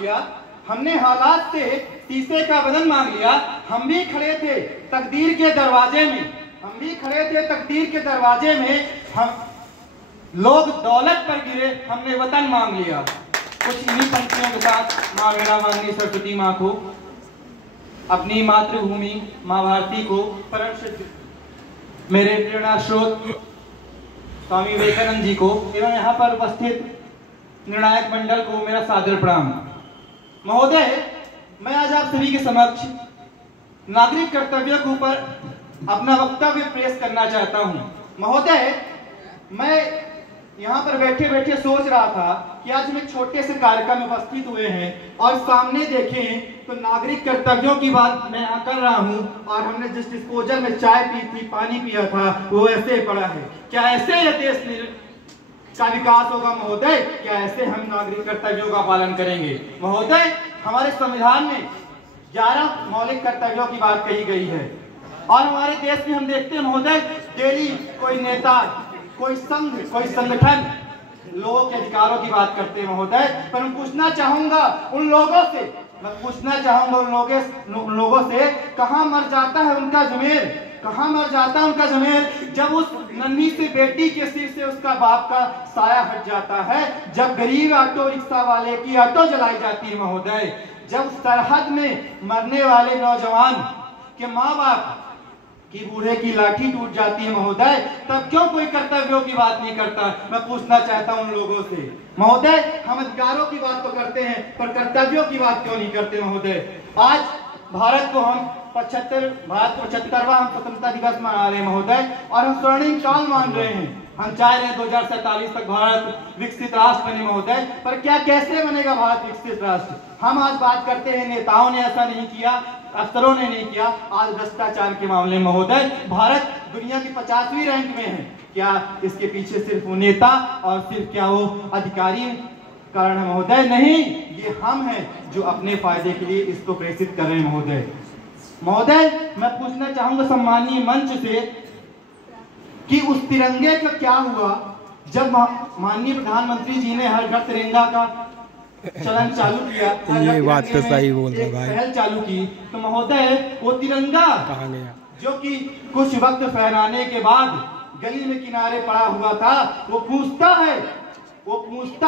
लिया, हमने हालात से शीशे का बदन मांग लिया। हम भी खड़े थे तकदीर के दरवाजे में, हम भी खड़े थे तकदीर के दरवाजे में। हम लोग दौलत पर गिरे, हमने वतन मांग लिया। कुछ इन्हीं पंक्तियों के साथ माँ वीणा मांगनी सरस्वती माँ को, अपनी मातृभूमि माँ भारती को, परम सिद्ध मेरे प्रेरणा स्रोत स्वामी विवेकानंद जी को एवं यहाँ पर उपस्थित निर्णायक मंडल को मेरा सादर प्रणाम। महोदय, मैं आज आप सभी के समक्ष नागरिक कर्तव्यों के ऊपर अपना वक्तव्य पेश करना चाहता हूँ। महोदय, मैं यहाँ पर बैठे बैठे सोच रहा था कि आज हम एक छोटे से कार्यक्रम में उपस्थित हुए हैं और सामने देखें तो नागरिक कर्तव्यों की बात मैं यहाँ कर रहा हूँ और हमने जिस डिस्पोजल में चाय पी थी, पानी पिया था, वो ऐसे ही पड़ा है। क्या ऐसे ये देश का विकास होगा महोदय? क्या ऐसे हम नागरिक कर्तव्यों का पालन करेंगे? महोदय, हमारे संविधान में 11 मौलिक कर्तव्यों की बात कही गई है और हमारे देश में हम देखते हैं महोदय, डेली कोई नेता, कोई संघ, कोई संगठन लोगों के अधिकारों की बात करते हैं महोदय। पर मैं पूछना चाहूंगा उन लोगों से, कहां मर जाता है उनका ज़मीर? कहां मर जाता है उनका ज़मीर जब उस नन्ही सी बेटी के सिर से उसका बाप का साया हट जाता है, जब गरीब ऑटो रिक्शा वाले की ऑटो जलाई जाती है महोदय, जब सरहद में मरने वाले नौजवान के माँ बाप कि बूढ़े की लाठी टूट जाती है महोदय, तब क्यों कोई कर्तव्यों की बात नहीं करता? मैं पूछना चाहता हूं उन लोगों से। महोदय, हम अधिकारों की बात तो करते हैं पर कर्तव्यों की बात क्यों नहीं करते महोदय? आज भारत को हम 75वां हम स्वतंत्रता दिवस मना रहे हैं महोदय और हम स्वर्णिम काल मान रहे हैं। हम चाह रहे हैं 2047 तक भारत विकसित राष्ट्र बने महोदय, पर क्या कैसे बनेगा भारत विकसित राष्ट्र? हम आज बात करते हैं नेताओं ने ऐसा नहीं किया, अफसरों ने नहीं किया। आज भ्रष्टाचार के मामले में महोदय भारत दुनिया की 50वीं रैंक में है। क्या इसके पीछे सिर्फ वो नेता और सिर्फ क्या वो अधिकारी कारण है महोदय? नहीं, ये हम हैं जो अपने फायदे के लिए इसको प्रेषित कर रहे हैं महोदय। महोदय, मैं पूछना चाहूंगा सम्मानीय मंच से कि उस तिरंगे का क्या हुआ जब माननीय प्रधानमंत्री जी ने हर घर तिरंगा का चलन चालू किया, ये बात तो सही बोल रहे भाई, पहल चालू की, तो महोदय वो तिरंगा कहाँ गया जो कि कुछ वक्त फहराने के बाद गली में किनारे पड़ा हुआ था, वो पूछता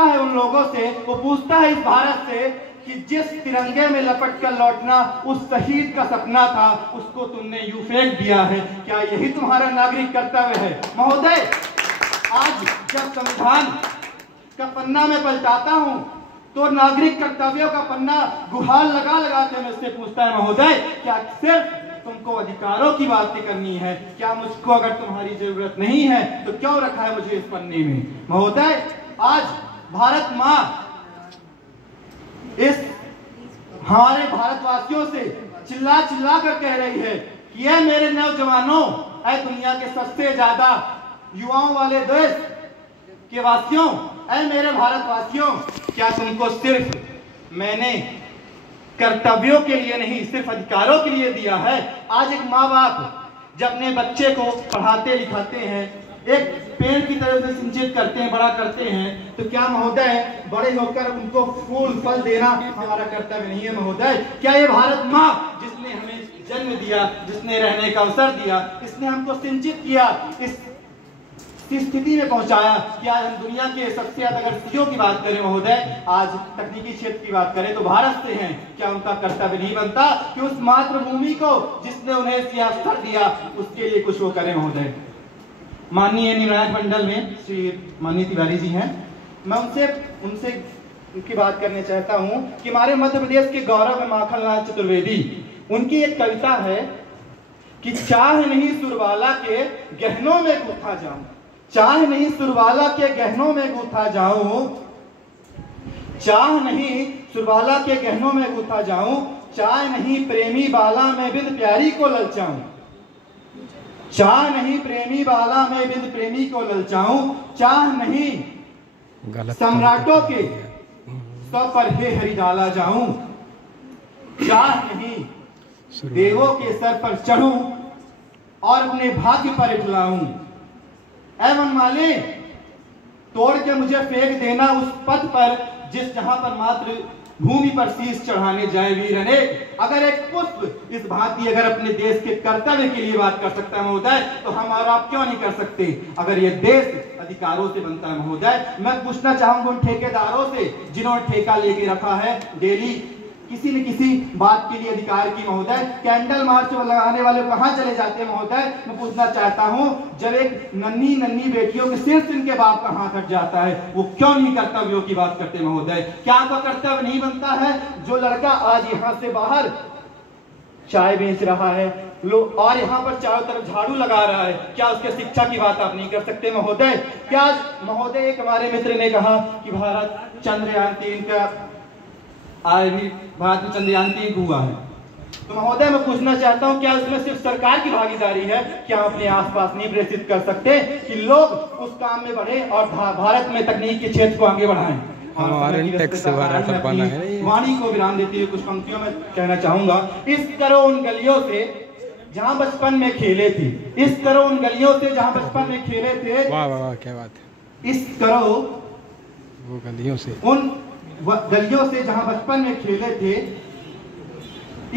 है उन लोगों से, वो पूछता है इस भारत से कि जिस तिरंगे में लपट कर लौटना उस शहीद का सपना था, उसको तुमने यूं फेंक दिया है। क्या यही तुम्हारा नागरिक कर्तव्य है महोदय? आज जब संविधान का पन्ना में पलटाता हूं तो नागरिक कर्तव्यों का पन्ना गुहार लगा के मुझसे पूछता है महोदय, क्या सिर्फ तुमको अधिकारों की बातें करनी है? क्या मुझको अगर तुम्हारी जरूरत नहीं है तो क्यों रखा है मुझे इस पन्ने में? महोदय, आज भारत माँ इस हमारे भारतवासियों से चिल्ला कर कह रही है कि ये मेरे नौजवानों, ऐ दुनिया के सबसे ज्यादा युवाओं वाले देश के वासियों, ऐ मेरे भारतवासियों, क्या तुमको सिर्फ मैंने कर्तव्यों के लिए नहीं सिर्फ अधिकारों के लिए दिया है? आज एक माँ बाप जब अपने बच्चे को पढ़ाते लिखाते हैं, एक पेड़ की तरह से सिंचित करते हैं, बड़ा करते हैं, तो क्या महोदय बड़े होकर उनको फूल फल देना हमारा कर्तव्य नहीं है महोदय? क्या ये भारत माँ जिसने हमें जन्म दिया, जिसने रहने का अवसर दिया, इसने हमको सिंचित किया, इस स्थिति में पहुंचाया कि आज हम दुनिया के सबसे ज्यादा अगर सीओ की बात करें महोदय, आज तकनीकी क्षेत्र की बात करें तो भारत से हैं, क्या उनका कर्तव्य नहीं बनता कि उस मातृभूमि को जिसने उन्हें इस अवसर दिया उसके लिए कुछ वो करें महोदय? माननीय निर्णायक मंडल में श्री माननीय तिवारी जी हैं, मैं उनसे उनकी बात करने चाहता हूं कि हमारे मध्य प्रदेश के गौरव है माखनलाल चतुर्वेदी, उनकी एक कविता है कि चाह नहीं सुरवाला के गहनों में गूंथा जाऊं, चाह नहीं सुरवाला के गहनों में गूंथा जाऊं, चाह नहीं सुरवाला के गहनों में गूंथा जाऊं, चाह नहीं प्रेमी बाला में बिंद प्यारी को ललचाऊं, चाह नहीं प्रेमी बाला में बिंद प्रेमी को ललचाऊं, चाह नहीं सम्राटों के सब पर हे हरिडाला जाऊं, चाह नहीं देवों के सर पर चढ़ूं और अपने भाग्य पर इठलाऊं, ऐ मनमाले तोड़ के मुझे फेंक देना उस पथ पर जहां पर मात्र भूमि पर शीश चढ़ाने जाए वीर अनेक। अगर एक पुष्प इस भांति अगर अपने देश के कर्तव्य के लिए बात कर सकता है महोदय, तो हम और आप क्यों नहीं कर सकते? अगर ये देश अधिकारों से बनता है महोदय, मैं पूछना चाहूंगा उन ठेकेदारों से जिन्होंने ठेका लेके रखा है डेली किसी न किसी बात के लिए अधिकार की महोदय, कैंडल मार्च लगाने वाले कहां चले जाते हैं महोदय? मैं पूछना चाहता हूं, जब एक नन्ही नन्ही बेटियों के सिर्फ इनके बाप का हाथ हट जाता है, वो क्यों नहीं कर्तव्यों की बात करते महोदय? क्या तो कर्तव्य नहीं बनता है? जो लड़का आज यहाँ से बाहर चाय बेच रहा है और यहाँ पर चारों तरफ झाड़ू लगा रहा है, क्या उसके शिक्षा की बात आप नहीं कर सकते महोदय? क्या महोदय एक हमारे मित्र ने कहा कि भारत चंद्रयान 3 का भारत में चंद्रयान 3 हुआ है, तो महोदय मैं पूछना चाहता हूं, क्या उसमें सिर्फ सरकार की भागीदारी है? क्या हम अपने आसपास नहीं प्रेरित कर सकते कि लोग उस काम में बढ़े और भारत में तकनीक के क्षेत्र को आगे बढ़ाएं? वाणी को विराम देते हुए कुछ पंक्तियों में कहना चाहूंगा, इस करो उन गलियों से जहां बचपन में खेले थे, इस करो उन गलियों से जहां बचपन में खेले थे, वाह वाह वाह क्या बात है। इस करो वो गलियों से, उन गलियों से जहां बचपन में खेले थे,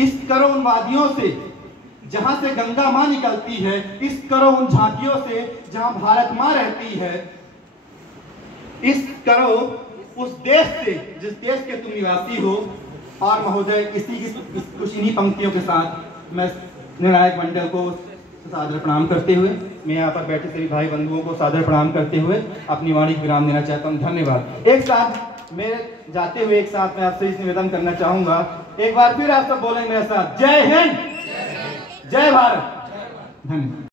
इस करो उन वादियों से जहां से गंगा मां निकलती है, इस करो उन झांकियों से जहां भारत मां रहती है, इस करो उस देश से जिस देश के तुम निवासी हो। और महोदय कुछ इन्हीं पंक्तियों के साथ मैं निर्णायक मंडल को सादर प्रणाम करते हुए, मैं यहाँ पर बैठे सभी भाई बंधुओं को सादर प्रणाम करते हुए अपनी वाणी को विराम देना चाहता हूँ। धन्यवाद। एक साथ मेरे जाते हुए एक साथ मैं आपसे इस निवेदन करना चाहूंगा, एक बार फिर आप सब बोलेंगे मेरे साथ, जय हिंद, जय भारत। धन्यवाद।